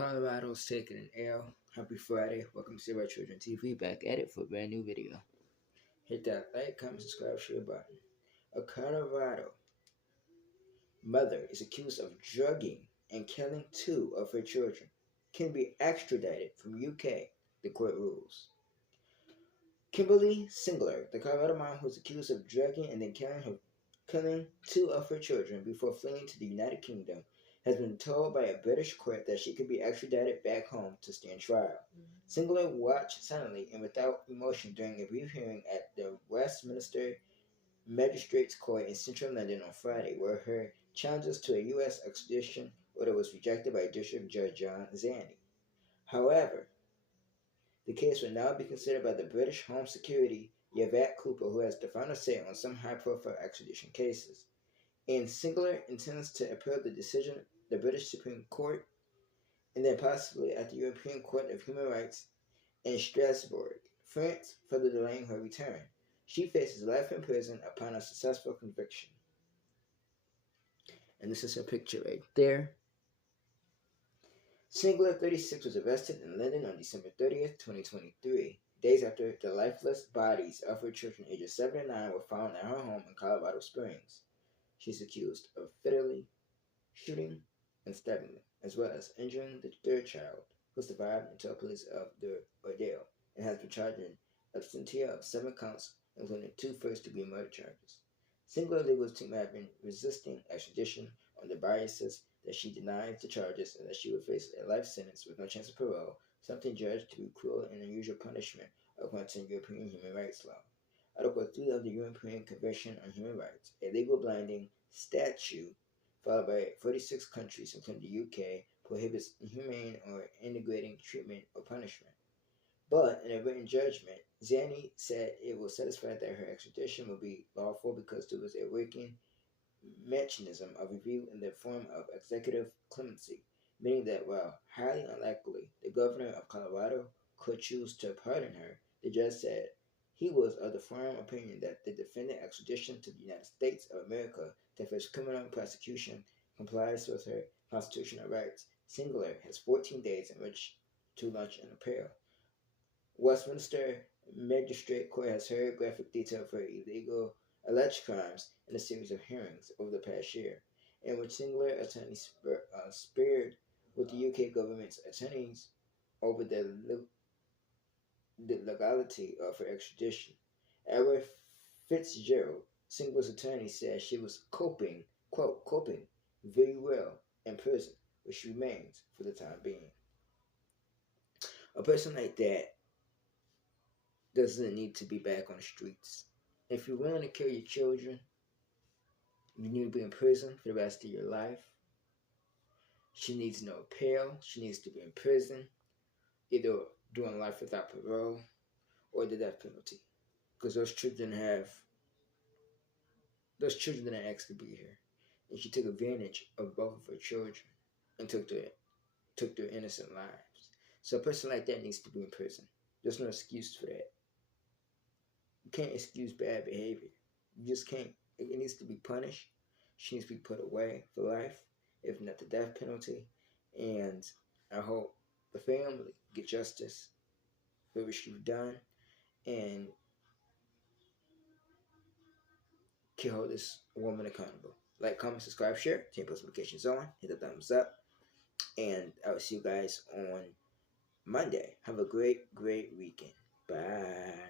Colorado's taking an L. Happy Friday. Welcome to Save Our Children TV. Back at it for a brand new video. Hit that like, comment, subscribe, share button. A Colorado mother is accused of drugging and killing two of her children. Can be extradited from UK, the court rules. Kimberly Singler, the Colorado mom who was accused of drugging and then killing two of her children before fleeing to the United Kingdom, has been told by a British court that she could be extradited back home to stand trial. Singler watched silently and without emotion during a brief hearing at the Westminster Magistrates Court in central London on Friday, where her challenges to a U.S. extradition order was rejected by District Judge John Zanni. However, the case will now be considered by the British Home Secretary Yvette Cooper, who has the final say on some high-profile extradition cases. And Singler intends to appeal the decision of the British Supreme Court and then possibly at the European Court of Human Rights in Strasbourg, France, further delaying her return. She faces life in prison upon a successful conviction. And this is her picture right there. Singler, 36, was arrested in London on December 30th, 2023, days after the lifeless bodies of her children ages 7 and 9 were found at her home in Colorado Springs. She's accused of fatally shooting and stabbing them, as well as injuring the third child, who survived and told police of the ordeal, and has been charged in absentia of 7 counts, including 2 first-degree murder charges. Singler legal team had been resisting extradition on the basis that she denies the charges and that she would face a life sentence with no chance of parole, something judged to be cruel and unusual punishment according to European human rights law. Article 3 of the European Convention on Human Rights, a legal blinding statute followed by 46 countries, including the UK, prohibits inhumane or degrading treatment or punishment. But in a written judgment, Zanni said it was satisfied that her extradition would be lawful because there was a working mechanism of review in the form of executive clemency, meaning that while highly unlikely the governor of Colorado could choose to pardon her, the judge said he was of the firm opinion that the defendant extradition to the United States of America to face criminal prosecution complies with her constitutional rights. Singler has 14 days in which to launch an appeal. Westminster Magistrate Court has heard graphic detail for illegal alleged crimes in a series of hearings over the past year, in which Singler attorneys spared with the UK government's attorneys over the legality of her extradition. Edward Fitzgerald, Singler's attorney, said she was coping, quote, coping very well in prison, where she remains for the time being. A person like that doesn't need to be back on the streets. If you're willing to kill your children, you need to be in prison for the rest of your life. She needs no appeal. She needs to be in prison, either doing life without parole or the death penalty. Because those children didn't ask to be here. And she took advantage of both of her children and took their innocent lives. So a person like that needs to be in prison. There's no excuse for that. You can't excuse bad behavior. You just can't. It needs to be punished. She needs to be put away for life, if not the death penalty. And I hope the family get justice for what she's done and can hold this woman accountable. Like, comment, subscribe, share, turn post notifications on, hit the thumbs up, and I will see you guys on Monday. Have a great, great weekend. Bye.